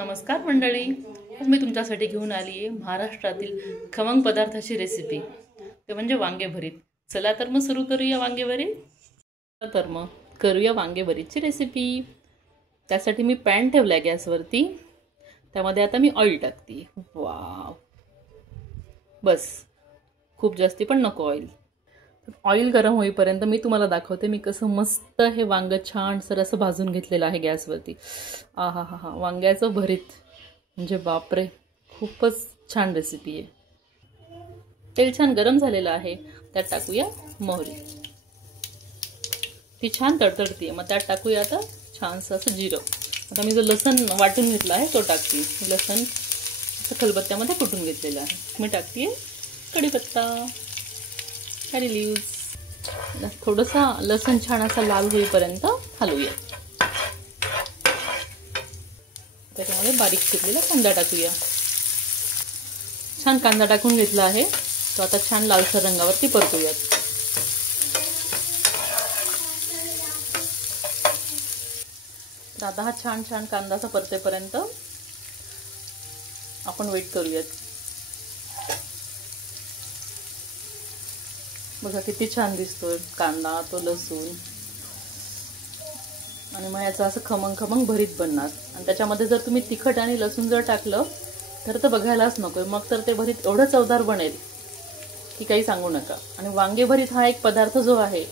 नमस्कार मंडळी, आज मी तुमच्यासाठी घेऊन आली आहे महाराष्ट्रातील खमंग पदार्थाची रेसिपी, ते म्हणजे वांगे भरीत। चला तर मग सुरू करूया वांगे भरीत। तर मग करूया वांगे भरीतची रेसिपी। त्यासाठी मी पॅन ठेवला आहे गॅसवरती, त्यामध्ये आता मी ऑइल टाकते। वाव, बस खूप जास्ती पण नको ऑइल। ऑइल गरम होईपर्यंत मी तुम्हाला दाखवते मी कसं मस्त हे वांग छान सर असं भाजून घेतलेलं आहे गॅसवरती। आहा हा हा, वांग्याचं भरीत म्हणजे बापरे, खूपच छान रेसिपी आहे। तेल छान गरम झालेलं आहे, त्यात टाकूया मोहरी। ती छान तडतडते, मग त्यात टाकूया आता छानसं असं जिरं। आता मी जो लसण वाटून घेतला आहे तो टाकते। लसण खलबत्त्यामध्ये कुटून घेतलेलं आहे। मी टाकते कढीपत्ता, करी लीव्स। थोडासा लसण छान असा लाल होईपर्यंत हलवूया। त्याच्यामध्ये बारीक चिरलेला कांदा टाकूया। छान कांदा टाकून घेतला आहे तो आता छान लालसर रंगावरती परतूया। तर आता हा छान छान कांदाचा परतेपर्यंत आपण वेट करूयात। बघा किती छान दिसतोय कांदा, तो लसूण, आणि मग याचं असं खमंग खमंग भरीत बनणार। आणि त्याच्यामध्ये जर तुम्ही तिखट आणि लसूण जर टाकलं तर बघायलाच नको, मग तर ते भरीत एवढं चवदार बनेल की काही सांगू नका। आणि वांगे भरीत हा एक पदार्थ जो आहे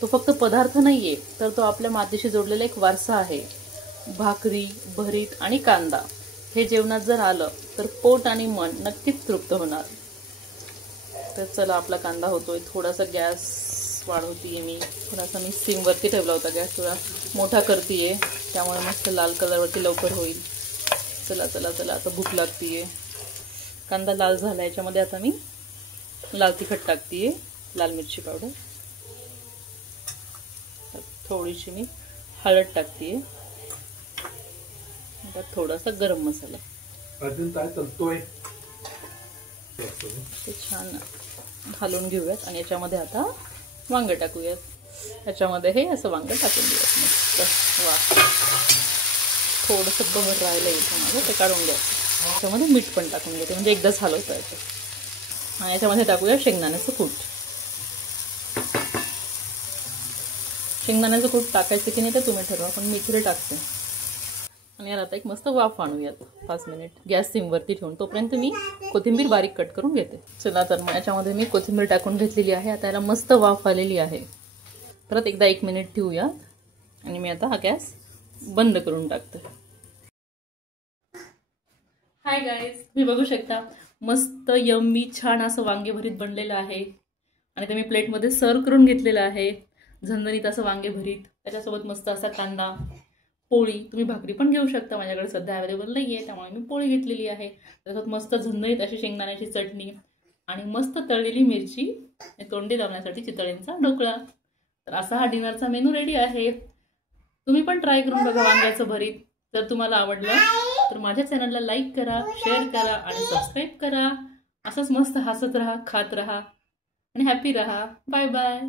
तो फक्त पदार्थ नाहीये, तर तो आपल्या मातीशी जोडलेला एक वारसा आहे। भाकरी, भरीत आणि कांदा हे जेवणात जर आलं तर पोट आणि मन नक्कीच तृप्त होणार। तर चला, आपला कांदा होतोय। थोडासा गॅस वाढवतीये मी, थोडासा मी सिमवरती ठेवला होता गॅस, थोडा मोठा करतीये त्यामुळे मस्त लाल कलरवरती लवकर होईल। चला चला चला, आता भूक लागतीये। कांदा लाल झाला, याच्यामध्ये आता मी लाल तिखट टाकतीये, लाल मिरची पावडर, थोडीशी मी हळद टाकतीये, थोडासा गरम मसाला। अजून काय चालतोय ते छान घालून घेऊयात। आणि याच्यामध्ये आता वांग टाकूयात। याच्यामध्ये हे असं वांग टाकून देऊयात मस्त। वा, थोडंसं बहर राहिलं इथं माझं, ते काढून घ्यायचं। याच्यामध्ये मीठ पण टाकून घेते, म्हणजे एकदाच हलवता येतं। आणि याच्यामध्ये टाकूया शेंगदाण्याचं कूट। शेंगदाण्याचं कूट टाकायचं की नाही ते तुम्ही ठरवा, पण मी इकडे टाकते। आणि याला आता एक मस्त वाफ आणूयात 5 मिनिट गॅस सिमवरती ठेवून। तोपर्यंत मी कोथिंबीर बारीक कट करून घेते। चला तर मग याच्यामध्ये मी कोथिंबीर टाकून घेतलेली आहे। आता याला मस्त वाफ आलेली आहे। परत एकदा 1 मिनिट ठेवूया आणि मी आता हा गॅस बंद करून टाकते। हाय गाईज, तुम्ही बघू शकता मस्त यम्मी छान असं वांगे भरीत बनलेलं आहे। आणि ते मी प्लेटमध्ये सर्व करून घेतलेलं आहे। झणझणीत असं वांगे भरीत, त्याच्यासोबत मस्त असा कांदा, पोळी, तुम्ही भाकरी पण घेऊ शकता, माझ्याकडे सध्या अवेलेबल नाहीये त्यामुळे मी पोळी घेतलेली आहे। त्याच्यात मस्त झणझणीत अशी शेंगदाण्याची चटणी आणि मस्त तळलेली मिरची, तोंडी लावण्यासाठी चितळेंचा ढोकळा। तर असा हा डिनरचा मेनू रेडी आहे। तुम्ही पण ट्राय करून बघा वांग्याचं भरीत। जर तुम्हाला आवडलं तर माझ्या चॅनलला लाईक करा, शेअर करा आणि सबस्क्राईब करा। असंच मस्त हसत राहा, खात राहा आणि हॅपी राहा। Bye bye.